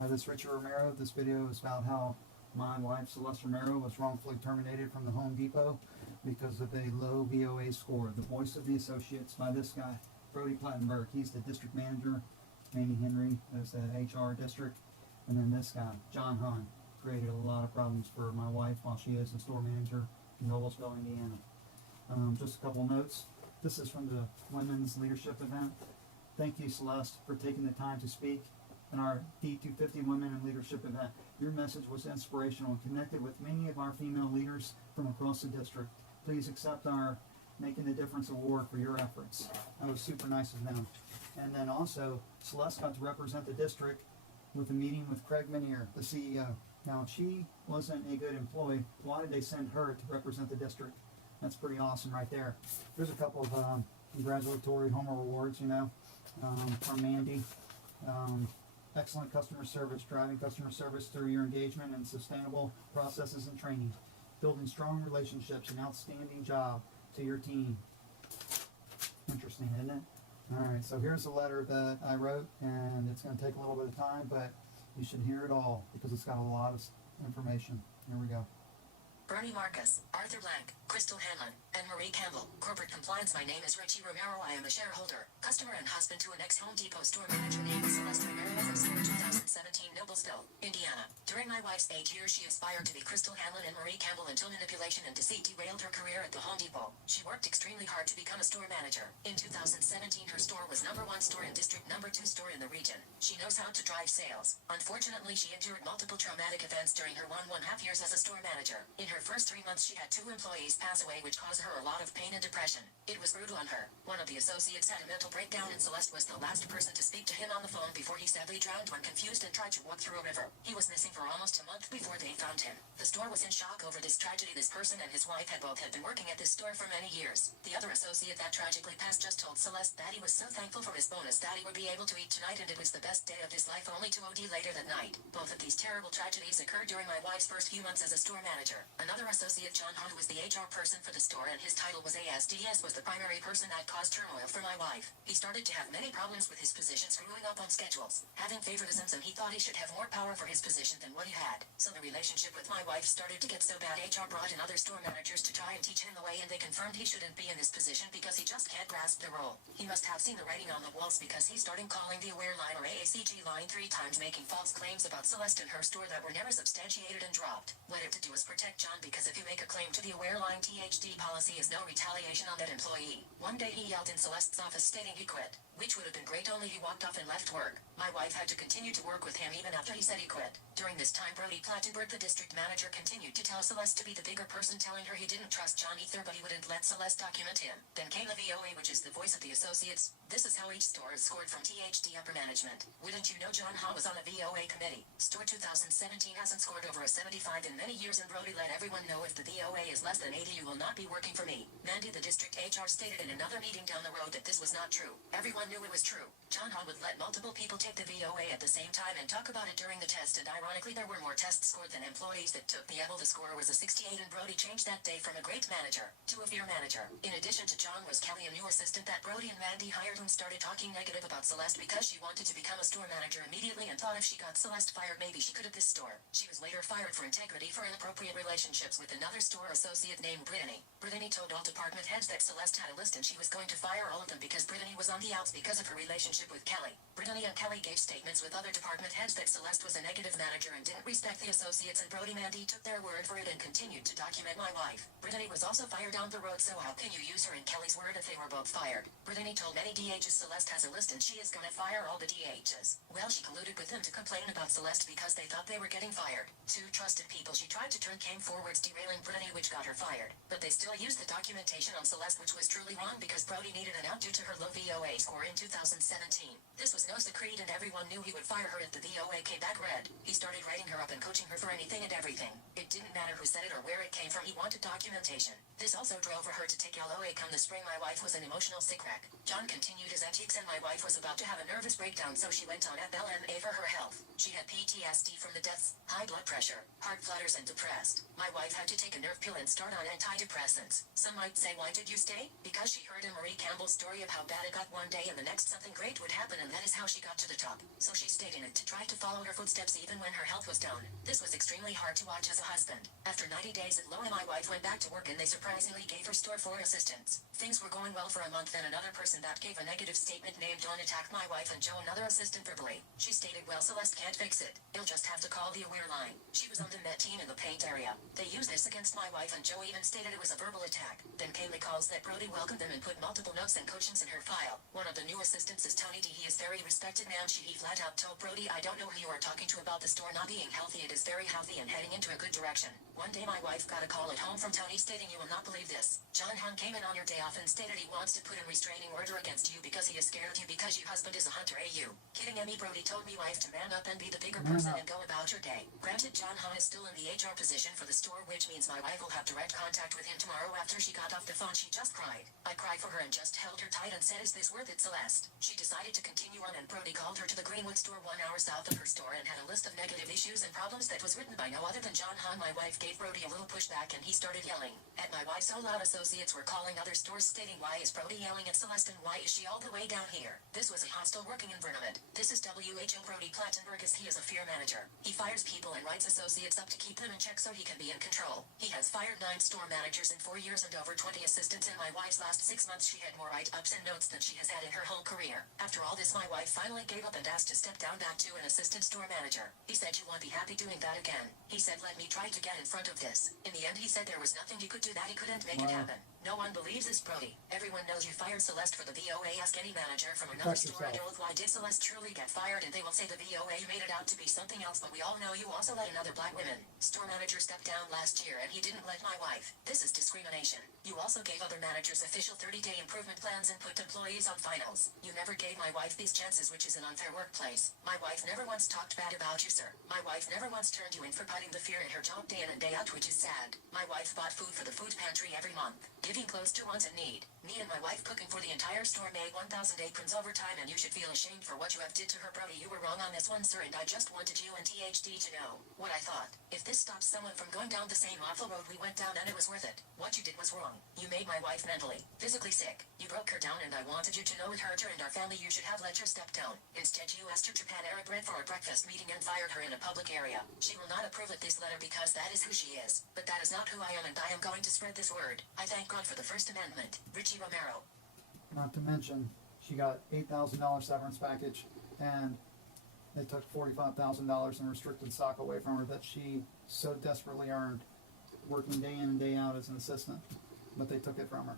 This is Richie Romero. This video is about how my wife, Celeste Romero, was wrongfully terminated from the Home Depot because of a low VOA score. The voice of the associates by this guy, Brody. He's the district manager. Amy Henry is the HR district. And then this guy, John Hahn, created a lot of problems for my wife while she is the store manager in Noblesville, Indiana. Just a couple notes. This is from the Women's Leadership event. Thank you, Celeste, for taking the time to speak in our D250 Women in Leadership event. Your message was inspirational and connected with many of our female leaders from across the district. Please accept our Making a Difference Award for your efforts. That was super nice of them. And then also, Celeste got to represent the district with a meeting with Craig Menier, the CEO. Now, if she wasn't a good employee, why did they send her to represent the district? That's pretty awesome right there. There's a couple of congratulatory Homer awards, from Mandy. Excellent customer service, driving customer service through your engagement and sustainable processes and training. Building strong relationships, an outstanding job to your team. Interesting, isn't it? Alright, so here's the letter that I wrote, and it's going to take a little bit of time, but you should hear it all because it's got a lot of information. Here we go. Bernie Marcus, Arthur Blank, Crystal Hanlon, and Marie Campbell. Corporate Compliance. My name is Richie Romero. I am a shareholder, customer, and husband to an ex-Home Depot store manager named Celeste Romero from store 2017 Noblesville, Indiana. During my wife's 8 years, she aspired to be Crystal Hanlon and Marie Campbell until manipulation and deceit derailed her career at the Home Depot. She worked extremely hard to become a store manager. In 2017, her store was #1 store in district, #2 store in the region. She knows how to drive sales. Unfortunately, she endured multiple traumatic events during her 1.5 years as a store manager. In her first 3 months, she had 2 employees pass away, which caused her a lot of pain and depression. It was brutal on her. One of the associates had a mental breakdown, and Celeste was the last person to speak to him on the phone before he sadly drowned when confused and tried to walk through a river. He was missing for almost a month before they found him. The store was in shock over this tragedy. This person and his wife had been working at this store for many years. The other associate that tragically passed just told Celeste that he was so thankful for his bonus that he would be able to eat tonight, and it was the best day of his life, only to OD later that night. Both of these terrible tragedies occurred during my wife's first few months as a store manager. Another associate, John Hahn, who was the HR person for the store and his title was ASDS, was the primary person that caused turmoil for my wife. He started to have many problems with his position, screwing up on schedules, having favoritisms, and he thought he should have more power for his position than what he had. So the relationship with my wife started to get so bad, HR brought in other store managers to try and teach him the way, and they confirmed he shouldn't be in this position because he just can't grasp the role. He must have seen the writing on the walls because he started calling the Aware line or AACG line 3 times, making false claims about Celeste and her store that were never substantiated and dropped. What I have to do is protect John, because if you make a claim to the Aware line, THD policy is no retaliation on that employee. One day he yelled in Celeste's office stating he quit, which would have been great, only he walked off and left work. My wife had to continue to work with him even after he said he quit. During this time, Brody, the district manager, continued to tell Celeste to be the bigger person, telling her he didn't trust John either, but he wouldn't let Celeste document him. Then came the VOA, which is the voice of the associates. This is how each store is scored from THD upper management. Wouldn't you know, John Hahn was on the VOA committee. Store 2017 hasn't scored over a 75 in many years, and Brody let everyone know if the VOA is less than 80, you will not be working for me. Mandy, the district HR, stated in another meeting down the road that this was not true. Everyone knew it was true. John Hahn would let multiple people take the VOA at the same time and talk about it during the test, and ironically there were more tests scored than employees that took the EVAL. The score was a 68, and Brody changed that day from a great manager to a fear manager. In addition to John was Kelly, a new assistant that Brody and Mandy hired, who started talking negative about Celeste because she wanted to become a store manager immediately and thought if she got Celeste fired, maybe she could at this store. She was later fired for integrity for inappropriate relationships with another store associate named Brittany. Brittany told all department heads that Celeste had a list and she was going to fire all of them because Brittany was on the outs because of her relationship with Kelly. Brittany and Kelly gave statements with other department heads that Celeste was a negative manager and didn't respect the associates, and Brody Mandy took their word for it and continued to document my wife. Brittany was also fired down the road, so how can you use her and Kelly's word if they were both fired? Brittany told many DHs Celeste has a list and she is gonna fire all the DHs. Well, she colluded with them to complain about Celeste because they thought they were getting fired. 2 trusted people she tried to turn came forwards, derailing Brittany, which got her fired. But they still used the documentation on Celeste, which was truly wrong because Brody needed an out due to her low VOA score in 2017. This was no secret, and everyone knew he would fire her if the VOA came back red. He started writing her up and coaching her for anything and everything. It didn't matter who said it or where it came from, he wanted documentation. This also drove her to take LOA. Come the spring, my wife was an emotional sick wreck. John continued his antics and my wife was about to have a nervous breakdown, so she went on FLMA for her health. She had PTSD from the deaths, high blood pressure, heart flutters, and depressed. My wife had to take a nerve pill and start on antidepressants. Some might say, why did you stay? Because she heard in Marie Campbell's story of how bad it got one day and the next something great would happen, and that is how she got to the top. So she stayed in it to try to follow her footsteps even when her health was down. This was extremely hard to watch as a husband. After 90 days at LOA, my wife went back to work and they surprisingly gave her store 4 assistants. Things were going well for a month, then another person that gave a negative statement named Dawn attacked my wife and Joe, another assistant, verbally. She stated, well, Celeste can't fix it. You'll just have to call the aware line. She was on the med team in the paint area. They used this against my wife and Joe even stated it was a verbal attack. Then came the calls that Brody welcomed them and put multiple notes and coachings in her file. One of the new assistants is Tony D. He is very respected man. He flat out told Brody, I don't know who you are talking to about the store not being healthy. It is very healthy and heading into a good direction. One day my wife got a call at home from Tony stating, you will not believe this. John Hahn came in on your day off and stated he wants to put a restraining order against you because he is scared of you because your husband is a hunter. AU. Kidding me. Brody told me wife to man up and be the bigger person and go about your day. Granted, John Hahn is still in the HR position for the store, which means my wife will have direct contact with him tomorrow. After she got off the phone, she just cried. I cried for her and just held her tight and said, is this worth it, Celeste? She decided to continue on and Brody called her to the Greenwood store 1 hour south of her store and had a list of negative issues and problems that was written by no other than John Hahn. My wife gave Brody a little pushback and he started yelling at my wife so loud associates were calling other stores stating, why is Brody yelling at Celeste and why is she all the way down here? This was a hostile working environment. This is WHO Brody Plattenberg. He is a fear manager. He fires people and writes associates up to keep them in check so he can be in control. He has fired 9 store managers in 4 years and over 20 assistants. In my wife's last 6 months she had more write-ups and notes than she has had in her whole career. After all this, my wife finally gave up and asked to step down back to an assistant store manager. He said, you won't be happy doing that again. He said, let me try to get in front of this. In the end he said there was nothing you could do, that he couldn't make it happen. No one believes this, Brody. Everyone knows you fired Celeste for the VOA. Ask any manager from another store and why did Celeste truly get fired, and they will say the VOA made it out to be something else, but we all know you also let another black woman store manager step down last year and he didn't let my wife. This is discrimination. You also gave other managers official 30-day improvement plans and put employees on finals. You never gave my wife these chances, which is an unfair workplace. My wife never once talked bad about you, sir. My wife never once turned you in for putting the fear in her job day in and day out, which is sad. My wife bought food for the food pantry every month, giving clothes to ones in need. Me and my wife cooking for the entire store, made 1,000 aprons overtime, and you should feel ashamed for what you have did to her. Brody, you were wrong on this one, sir, and I just wanted you and THD to know what I thought. If this stops someone from going down the same awful road we went down, then it was worth it. What you did was wrong. You made my wife mentally, physically sick. You broke her down, and I wanted you to know it hurt her and our family. You should have let her step down. Instead, you asked her to Panera Bread for a breakfast meeting and fired her in a public area. She will not approve of this letter because that is who she is. But that is not who I am, and I am going to spread this word. I thank God for the First Amendment. Richie Romero. Not to mention, she got $8,000 severance package, and they took $45,000 in restricted stock away from her that she so desperately earned, working day in and day out as an assistant. But they took it from her.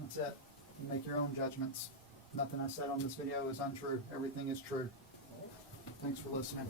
That's it. You make your own judgments. Nothing I said on this video is untrue. Everything is true. Thanks for listening.